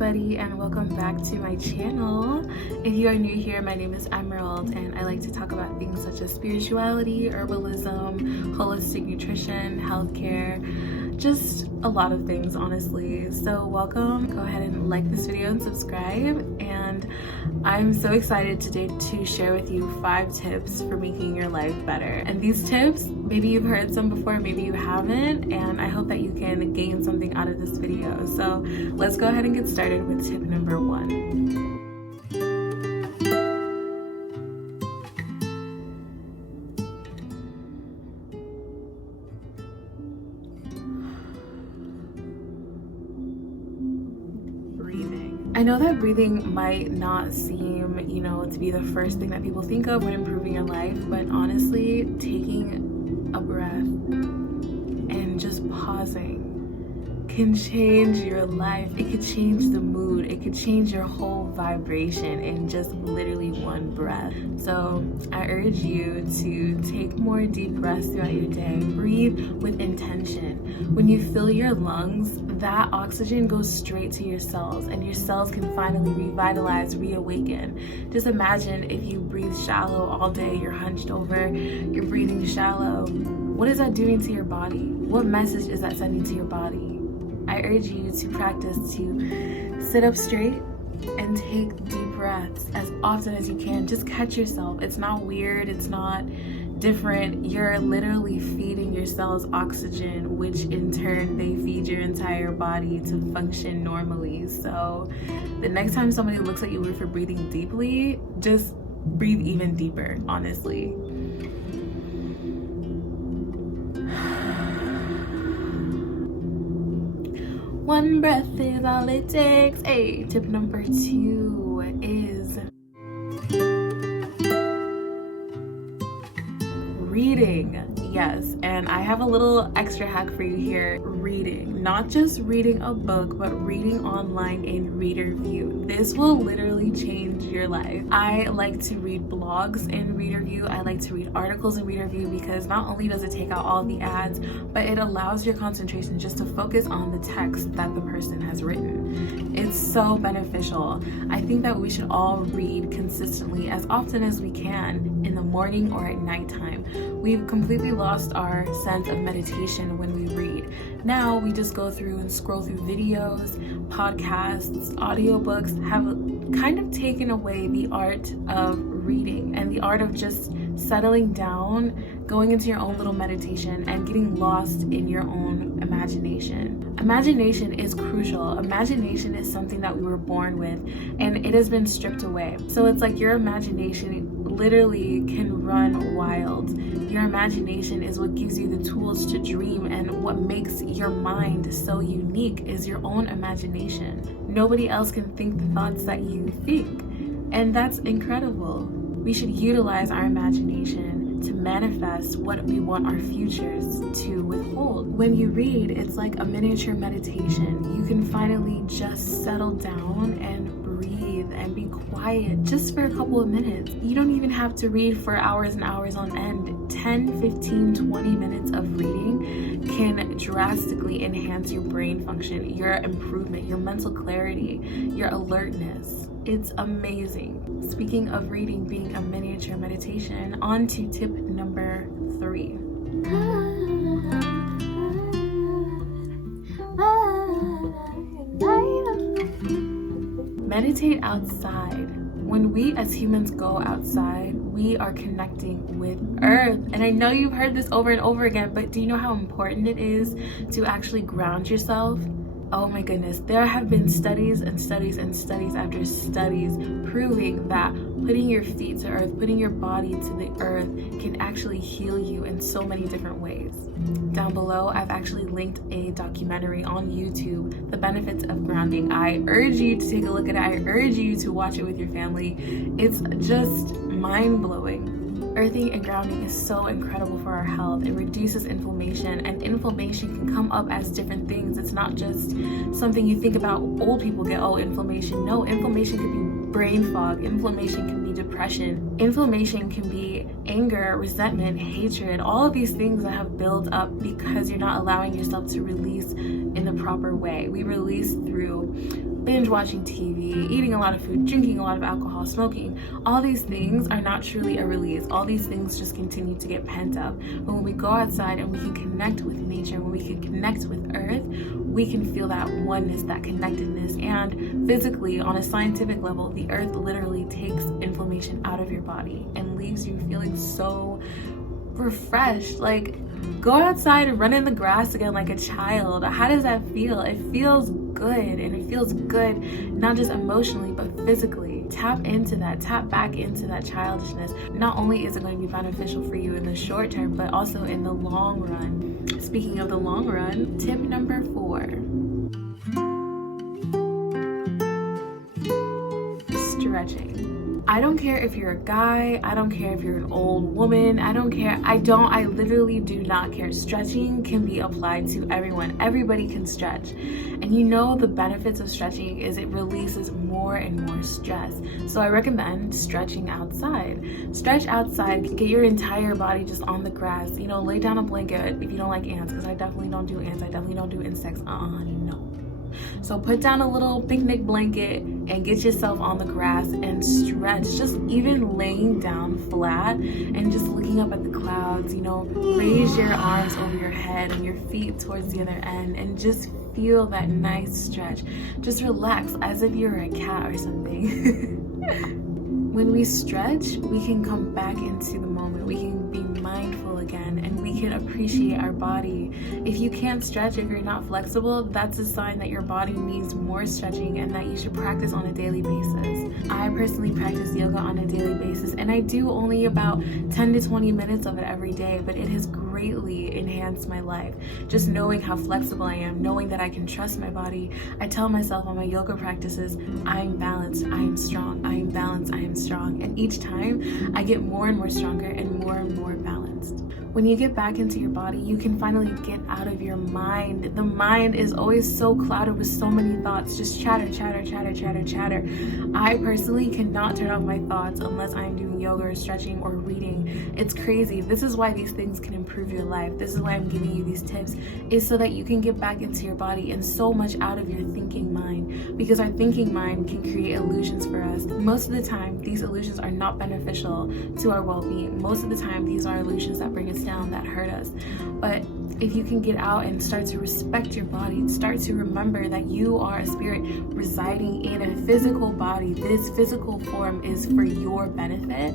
everybody, and welcome back to my channel. If you are new here, my name is Emerald and I like to talk about things such as spirituality, herbalism, holistic nutrition, healthcare, just a lot of things, honestly. So welcome. Go ahead and like this video and subscribe. And I'm so excited today to share with you 5 tips for making your life better. And these tips, maybe you've heard some before, maybe you haven't, and I hope that you can gain something out of this video. So let's go ahead and get started with tip number 1. I know that breathing might not seem, to be the first thing that people think of when improving your life, but honestly, taking a breath and just pausing can change your life. It could change the mood. It could change your whole vibration in just literally one breath. So I urge you to take more deep breaths throughout your day. Breathe with intention. When you fill your lungs, that oxygen goes straight to your cells, and your cells can finally revitalize, reawaken. Just imagine if you breathe shallow all day, you're hunched over, you're breathing shallow. What is that doing to your body? What message is that sending to your body? I urge you to practice to sit up straight and take deep breaths as often as you can. Just catch yourself. It's not weird. It's not different. You're literally feeding your cells oxygen, which in turn they feed your entire body to function normally. So the next time somebody looks at you for breathing deeply, just breathe even deeper, honestly. One breath is all it takes. Hey, tip number 2 is reading. Yes, and I have a little extra hack for you here. Reading, not just reading a book, but reading online in Reader View. This will literally change your life. I like to read blogs in Reader View. I like to read articles in Reader View because not only does it take out all the ads, but it allows your concentration just to focus on the text that the person has written. It's so beneficial. I think that we should all read consistently as often as we can in the morning or at nighttime. We've completely lost our sense of meditation when we read. Now we just go through and scroll through videos, podcasts, audiobooks have kind of taken away the art of reading and the art of just settling down, going into your own little meditation and getting lost in your own imagination. Imagination is crucial. Imagination is something that we were born with and it has been stripped away. So it's like your imagination literally can run wild. Your imagination is what gives you the tools to dream, and what makes your mind so unique is your own imagination. Nobody else can think the thoughts that you think, and that's incredible. We should utilize our imagination to manifest what we want our futures to withhold. When you read, it's like a miniature meditation. You can finally just settle down and breathe and be quiet just for a couple of minutes. You don't even have to read for hours and hours on end. 10, 15, 20 minutes of reading can drastically enhance your brain function, your improvement, your mental clarity, your alertness. It's amazing. Speaking of reading being a miniature meditation, on to tip number 3. Meditate outside. When we as humans go outside, we are connecting with Earth. And I know you've heard this over and over again, but do you know how important it is to actually ground yourself? Oh my goodness, there have been studies and studies and studies after studies proving that putting your feet to earth, putting your body to the earth can actually heal you in so many different ways. Down below, I've actually linked a documentary on YouTube, The Benefits of Grounding. I urge you to take a look at it. I urge you to watch it with your family. It's just mind-blowing. Earthing and grounding is so incredible for our health. It reduces inflammation, and inflammation can come up as different things. It's not just something you think about old people get, oh, inflammation. No, inflammation can be brain fog. Inflammation can be depression. Inflammation can be anger, resentment, hatred, all of these things that have built up because you're not allowing yourself to release in the proper way. We release through binge watching TV, eating a lot of food, drinking a lot of alcohol, smoking. All these things are not truly a release. All these things just continue to get pent up. But when we go outside and we can connect with nature, when we can connect with earth, we can feel that oneness, that connectedness. And physically, on a scientific level, the earth literally takes inflammation out of your body and leaves you feeling so refreshed. Like, go outside and run in the grass again like a child. How does that feel? It feels good, and it feels good not just emotionally but physically. Tap into that, tap back into that childishness. Not only is it going to be beneficial for you in the short term, but also in the long run. Speaking of the long run, tip number 4. Stretching. I don't care if you're a guy, I don't care if you're an old woman, I literally do not care. Stretching can be applied to everyone. Everybody can stretch. And you know the benefits of stretching is it releases more and more stress. So I recommend stretching outside. Stretch outside, get your entire body just on the grass. You know, lay down a blanket if you don't like ants, because I definitely don't do ants, I definitely don't do insects. No. So put down a little picnic blanket and get yourself on the grass and stretch. Just even laying down flat and just looking up at the clouds, you know, raise your arms over your head and your feet towards the other end and just feel that nice stretch. Just relax as if you're a cat or something. When we stretch, we can come back into the moment. We can be mindful again, and we can appreciate our body. If you can't stretch, if you're not flexible, that's a sign that your body needs more stretching and that you should practice on a daily basis. I personally practice yoga on a daily basis, and I do only about 10 to 20 minutes of it every day, but it has greatly enhanced my life. Just knowing how flexible I am, knowing that I can trust my body. I tell myself on my yoga practices, I'm balanced, I am strong, I am balanced, I am strong. And each time I get more and more stronger and more balanced. When you get back into your body, you can finally get out of your mind. The mind is always so clouded with so many thoughts, just chatter. I personally cannot turn off my thoughts unless I'm doing yoga or stretching or reading. It's crazy. This is why these things can improve your life. This is why I'm giving you these tips, is so that you can get back into your body and so much out of your thinking mind, because our thinking mind can create illusions for us. Most of the time, these illusions are not beneficial to our well-being. Most of the time, these are illusions that bring us down, that hurt us. But if you can get out and start to respect your body, start to remember that you are a spirit residing in a physical body, this physical form is for your benefit,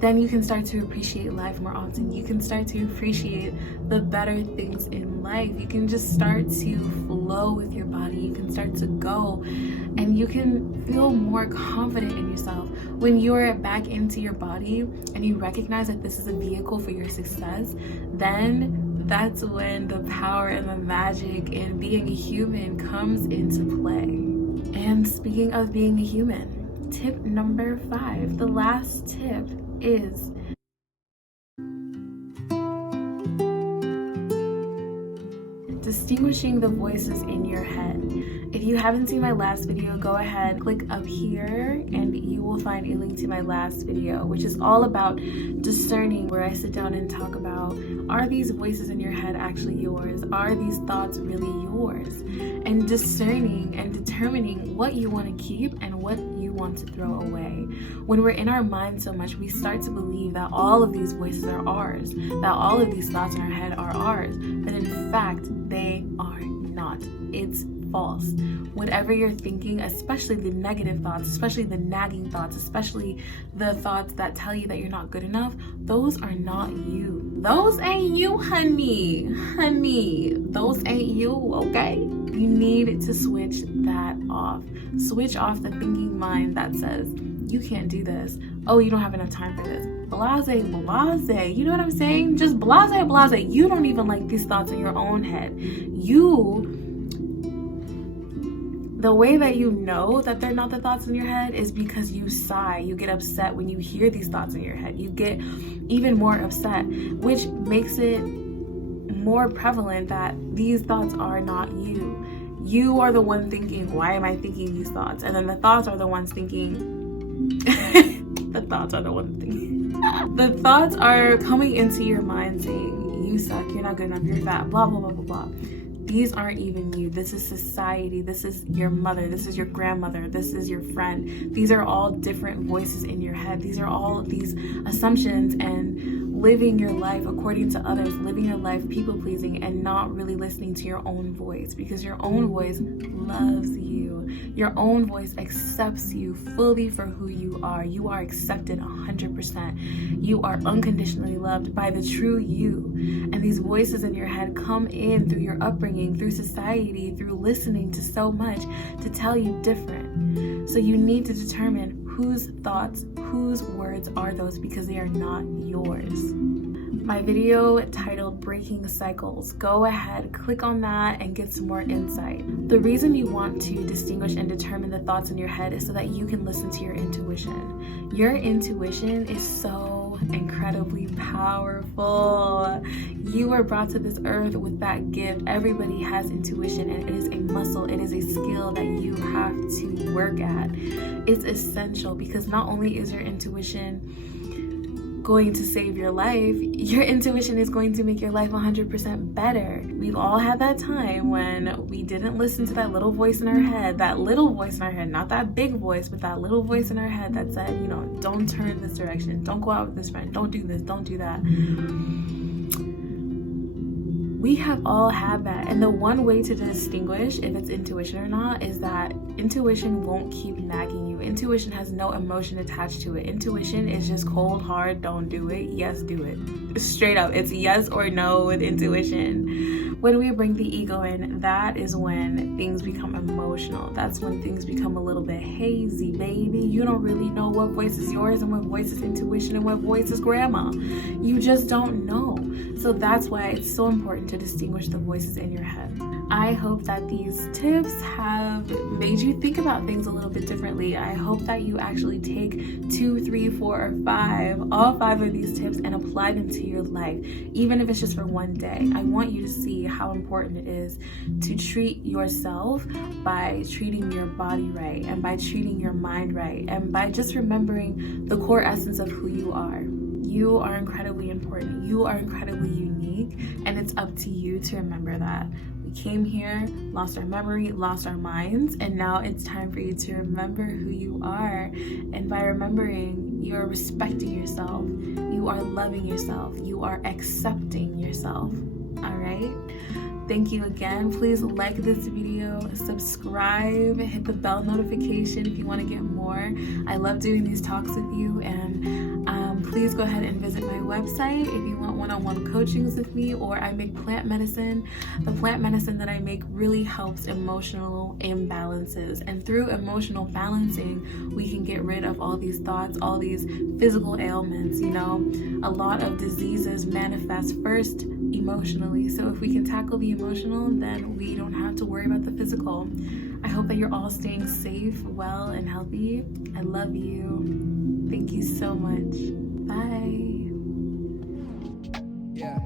then you can start to appreciate life more often. You can start to appreciate the better things in life. You can just start to flow with your body. You can start to go, and you can feel more confident in yourself. When you're back into your body and you recognize that this is a vehicle for your success, then that's when the power and the magic in being a human comes into play. And speaking of being a human, tip number 5, the last tip is distinguishing the voices in your head. If you haven't seen my last video, go ahead, click up here, and you will find a link to my last video, which is all about discerning, where I sit down and talk about, are these voices in your head actually yours? Are these thoughts really yours? And discerning and determining what you want to keep and what you want to throw away. When we're in our mind so much, we start to believe that all of these voices are ours, that all of these thoughts in our head are ours, but in fact, they are not. It's false. Whatever you're thinking, especially the negative thoughts, especially the nagging thoughts, especially the thoughts that tell you that you're not good enough, those are not you. Those ain't you, honey. Those ain't you, okay? You need to switch that off. Switch off the thinking mind that says, you can't do this. Oh, you don't have enough time for this. Blase. You know what I'm saying? Just blase. You don't even like these thoughts in your own head. The way that you know that they're not the thoughts in your head is because you sigh. You get upset when you hear these thoughts in your head. You get even more upset, which makes it more prevalent that these thoughts are not you. You are the one thinking, why am I thinking these thoughts? And then the thoughts are the ones thinking, the thoughts are the one thing. The thoughts are coming into your mind saying, you suck, you're not good enough, you're fat, blah, blah, blah, blah, blah. These aren't even you. This is society. This is your mother. This is your grandmother. This is your friend. These are all different voices in your head. These are all these assumptions and living your life according to others, living your life people-pleasing and not really listening to your own voice, because your own voice loves you. Your own voice accepts you fully for who you are. You are accepted 100%. You are unconditionally loved by the true you. And these voices in your head come in through your upbringing, through society, through listening to so much to tell you different. So you need to determine whose thoughts, whose words are those, because they are not yours. My video titled Breaking Cycles. Go ahead, click on that and get some more insight. The reason you want to distinguish and determine the thoughts in your head is so that you can listen to your intuition. Your intuition is so incredibly powerful. You were brought to this earth with that gift. Everybody has intuition, and it is a muscle, it is a skill that you have to work at. It's essential, because not only is your intuition going to save your life, your intuition is going to make your life 100% better. We've all had that time when we didn't listen to that little voice in our head, not that big voice, but that little voice in our head that said, you know, don't turn this direction, don't go out with this friend, don't do this, don't do that. We have all had that, and the one way to distinguish if it's intuition or not is that intuition won't keep nagging you. Intuition has no emotion attached to it. Intuition is just cold, hard, don't do it, yes, do it. Straight up, it's yes or no with intuition. When we bring the ego in, that is when things become emotional. That's when things become a little bit hazy, baby. You don't really know what voice is yours and what voice is intuition and what voice is grandma. You just don't know. So that's why it's so important to distinguish the voices in your head. I hope that these tips have made you think about things a little bit differently. I hope that you actually take 2, 3, 4, or 5, all 5 of these tips and apply them to your life, even if it's just for one day. I want you to see how important it is to treat yourself by treating your body right, and by treating your mind right, and by just remembering the core essence of who you are. You are incredibly important. You are incredibly unique, and it's up to you to remember that. We came here, lost our memory, lost our minds, and now it's time for you to remember who you are. And by remembering, you are respecting yourself, you are loving yourself, you are accepting yourself. All right? Thank you again. Please like this video, subscribe, hit the bell notification if you want to get more. I love doing these talks with you, and please go ahead and visit my website if you want one-on-one coachings with me, or I make plant medicine. The plant medicine that I make really helps emotional imbalances, and through emotional balancing, we can get rid of all these thoughts, all these physical ailments. You know, a lot of diseases manifest first emotionally. So if we can tackle the emotional, then we don't have to worry about the physical. I hope that you're all staying safe, well, and healthy. I love you. Thank you so much. Bye. Yeah.